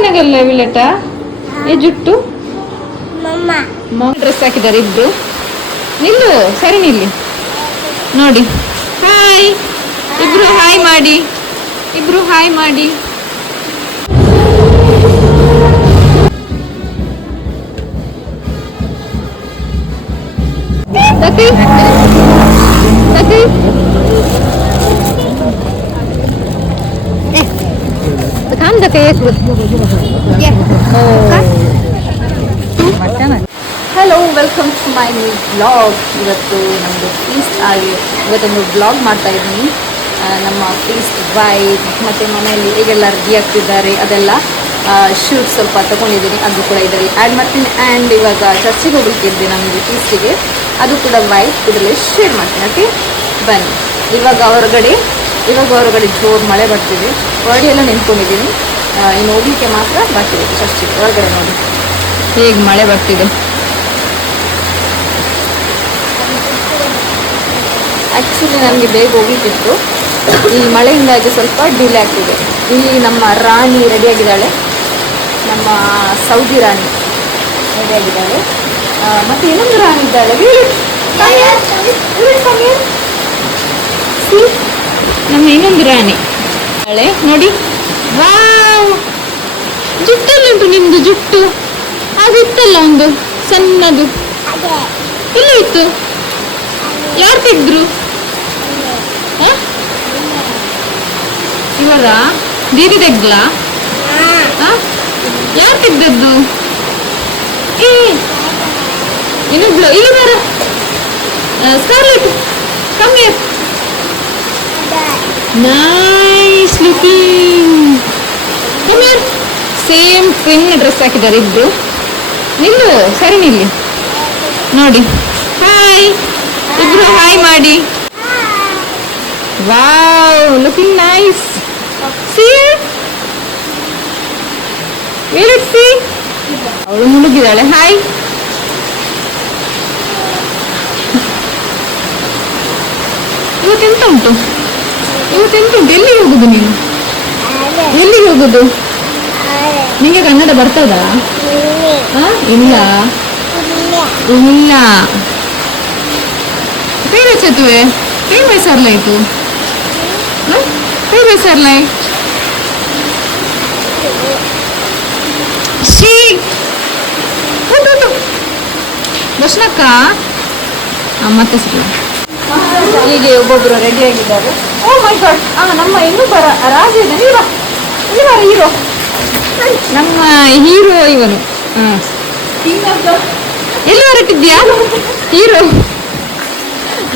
ಕೊನೆಗಲ್ಲ ವಿಲೆಟ ಈ ಜುಟ್ಟು ಡ್ರೆಸ್ ಹಾಕಿದ್ದಾರೆ ಇಬ್ರು. ನಿಲ್ಲು ಸರಿ ನಿಲ್ಲಿ ನೋಡಿ. ಹಾಯ್ ಇಬ್ರು ಹಾಯ್ ಮಾಡಿ, ಇಬ್ರು ಹಾಯ್ ಮಾಡಿ. ತತಿ ತತಿ काम दके एक hello welcome to my new blog. ಇವತ್ತು ನಮ್ಮದು ಫೀಸ್ಟ್ ಆಗಿ ಇವತ್ತೊಂದು ಬ್ಲಾಗ್ ಮಾಡ್ತಾ ಇದ್ದೀನಿ. ನಮ್ಮ ಫೀಸ್ಟ್ ವೈಬ್ ಮತ್ತು ಮನೆಯಲ್ಲಿ ಹೇಗೆಲ್ಲ ರೆಡಿ ಆಗ್ತಿದ್ದಾರೆ ಅದೆಲ್ಲ ಶೂಟ್ ಸ್ವಲ್ಪ ತೊಗೊಂಡಿದ್ದೀನಿ, ಅದು ಕೂಡ ಇದರಲ್ಲಿ ಆ್ಯಡ್ ಮಾಡ್ತೀನಿ. ಆ್ಯಂಡ್ ಇವಾಗ ಚರ್ಚಿಗೆ ಹೋಗ್ಲಿಕ್ಕಿದ್ದೆ ನಮಗೆ ಫೀಸ್ಟಿಗೆ, ಅದು ಕೂಡ ವೈಬ್ ಇದರಲ್ಲಿ ಶೇರ್ ಮಾಡ್ತೀನಿ. ಓಕೆ ಬನ್ನಿ. ಇವಾಗ ಹೊರಗಡೆ ಜೋರು ಮಳೆ ಬರ್ತಿದೆ. ಹೊರಡಿ ಎಲ್ಲ ನಿಂತ್ಕೊಂಡಿದ್ದೀನಿ, ಇನ್ನು ಹೋಗ್ಲಿಕ್ಕೆ ಮಾತ್ರ ಬರ್ತಿದೆ ಚರ್ಚಿಗೆ. ಹೊರಗಡೆ ನೋಡಿ ಹೇಗೆ ಮಳೆ ಬರ್ತಿದೆ. ಆ್ಯಕ್ಚುಲಿ ನನಗೆ ಬೇಗ ಹೋಗ್ಲಿಕ್ಕಿತ್ತು, ಈ ಮಳೆಯಿಂದಾಗಿ ಸ್ವಲ್ಪ ಡಿಲೇ ಆಗ್ತಿದೆ. ಇಲ್ಲಿ ನಮ್ಮ ರಾಣಿ ರೆಡಿಯಾಗಿದ್ದಾಳೆ, ನಮ್ಮ ಸೌದಿ ರಾಣಿ ರೆಡಿಯಾಗಿದ್ದಾಳೆ. ಮತ್ತು ಇನ್ನೊಂದು ರಾಣಿ ಇದ್ದಾಳೆ, ನಮ್ಮ ಇನ್ನೊಂದು ರಾಣಿ ಇದ್ದಾಳೆ ನೋಡಿ. ವಾವ್, ಜುಟ್ಟಲ್ಲುಂಟು ನಿಮ್ಮದು ಜುಟ್ಟು. ಆಗಿತ್ತಲ್ಲ ಒಂದು ಸಣ್ಣದು, ಇಲ್ಲ ಇತ್ತು. ಯಾರು ತೆಗೆದ್ರು? ಇವಾಗ ದೀದಿ ತೆಗ್ದಲಾ? ಯಾರು ತೆಗ್ದದ್ದು? ಇನ್ನೊಬ್ಳು ಇಲ್ಲಿ ಬರ. Scarlet come here. Nice looking. Come here. Same pink dress ಹಾಕಿದ್ದಾರೆ ಇಬ್ರು. ನಿಲ್ಲು ಸರಿ ನಿಲ್ಲಿ ನೋಡಿ. ಹಾಯ್ ಇಬ್ರು ಹಾಯ್ ಮಾಡಿ. Wow looking nice. See where she. ಅವಳು ಮುಳುಗಿದ್ದಾಳೆ. ಹಾಯ್. ಇವತ್ತೆಂತ ಉಂಟು? ಎಲ್ಲಿಗೆ ಹೋಗುದು ನೀನು? ಎಲ್ಲಿಗೆ ಹೋಗುದು? ನಿಂಗೆ ಕನ್ನಡ ಬರ್ತದಾ? ಇಲ್ಲ ಇಲ್ಲ. ಕೈ ರಚತುವೆ ಕೈ ವಯಸ್ಸಾರ್ಲಾಯ್ತು, ಕೈ ವಯಸ್ಸಾರ್ಲಾಯ್. ಶ್ರೀ ದರ್ಶನಕ್ಕ ಮತ್ತೆ ಸಿಗ. ಹೀಗೆ ಒಬ್ಬೊಬ್ಬರು ರೆಡಿಯಾಗಿದ್ದಾರೆ. ಓ ಮೈ ಗಾಡ್, ನಮ್ಮ ಇನ್ನೊಬ್ಬರ ರಾಜ ಇದ್ದಾನೆ. ಇಲ್ಲಿ ಬರ ಹೀರೋ, ನಮ್ಮ ಹೀರೋ ಇವನು. ಎಲ್ಲಿ ಹೊರಟಿದ್ಯಾ? ಹೀರೋ,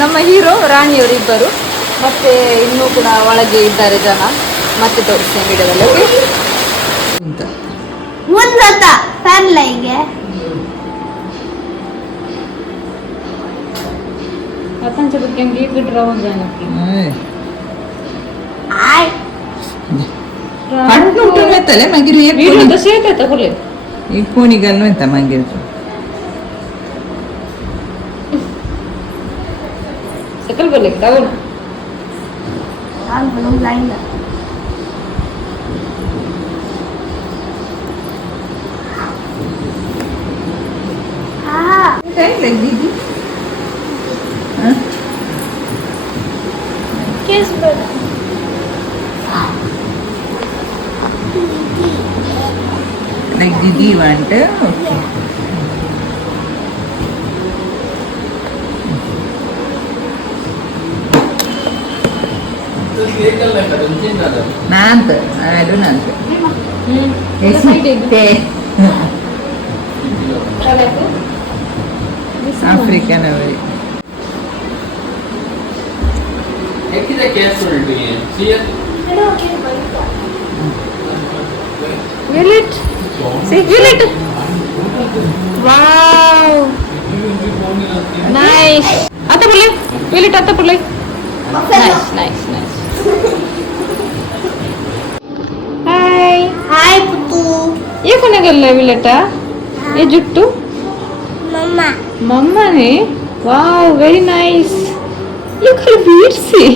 ನಮ್ಮ ಹೀರೋ ರಾಣಿಯವರು ಇಬ್ಬರು. ಮತ್ತೆ ಇನ್ನೂ ಕೂಡ ಒಳಗೆ ಇದ್ದಾರೆ ಜನ, ಮತ್ತೆ ತೋರಿಸ್ತೇನೆ ವಿಡಿಯೋದಲ್ಲಿ. ಈ ಫೋನಿಗಲ್ಲು ಎಂತ ಮಂಗಿರ್ತು सकल बोले down belum lain dah. Like Didi. Kiss brother. Like Didi want okay. Nanti, aduh nanti. African away. Kita कैसे उल्टी है? Will it? See, will it? Wow. Nice. Atta boleh? Will it? Atta boleh? Nice, nice, nice. Hi. Hi Putu. ये कोने गल्ला विलेटा? ये जुट्टू? Mama. मम्मा ने? Wow, very nice. Look her beads see.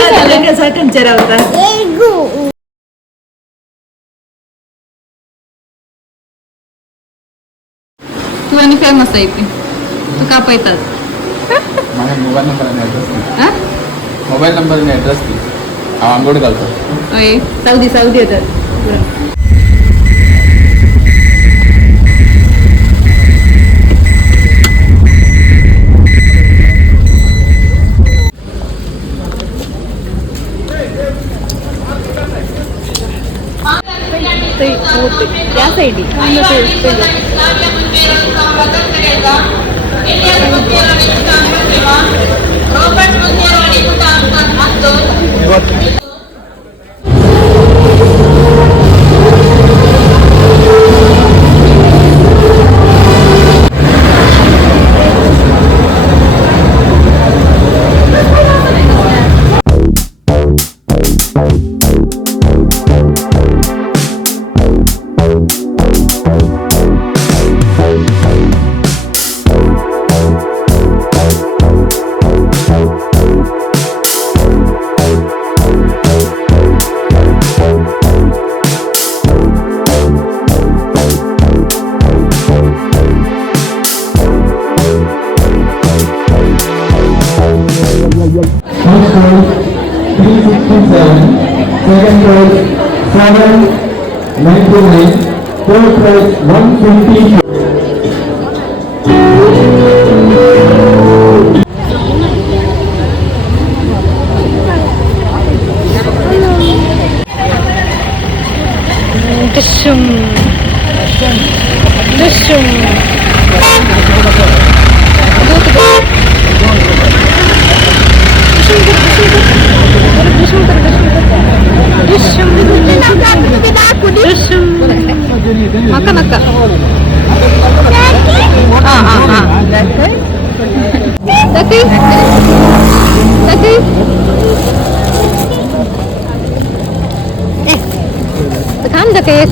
Ada lagi saya kan cerita. Ego. काय मस्त आहे तू कापा येतात माझ्या मोबाईल नंबर आणि ॲड्रेस दे. हा मोबाईल नंबर आणि ॲड्रेस दे. हा आंघोळ घालतो. ओय साऊदी येतात त्या साईडी First prize 367, second prize 799, third prize 120. नका नका थांब नका एक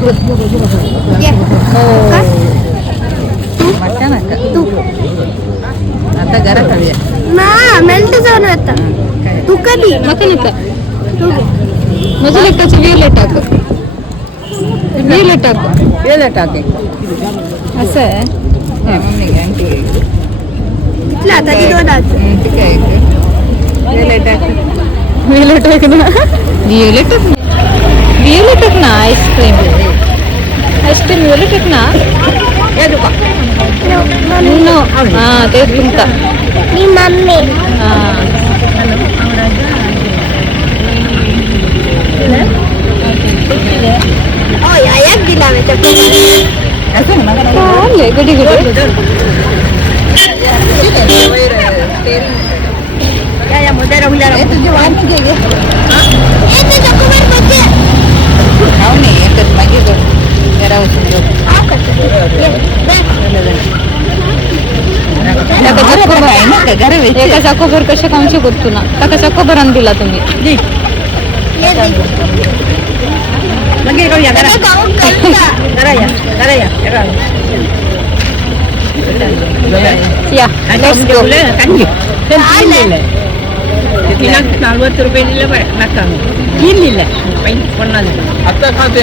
मटण तू आता घरात खाऊया ಮೆಲ್ಟ್ ಜಾನ್ आता तू कधी नका नका मजा लेटाचं वेळ टाक वेळ टाक वेळ टाके असं आहे मम्मीಗೆ ಆಂಟಿಗೆ इथला आता ती दोन आज ठीक आहे वेळ टाके वेळ टाक ना वेळ टाक ना आईस्क्रीम वेळ टाक ना तेच तुमचा नी मम्मी ओय आयाक दिला मी गुडी गुडी या मोदरा हुलारा तुझे वांच घे गे ए ते डॉक्युमेंट बघ खाऊ नाही एकच मागे बघ जरा उचल एका चाकोभर कशा कामची करतो ना त्या चाकोभर आण दिला तुम्ही या let's go. ₹40 आता खाते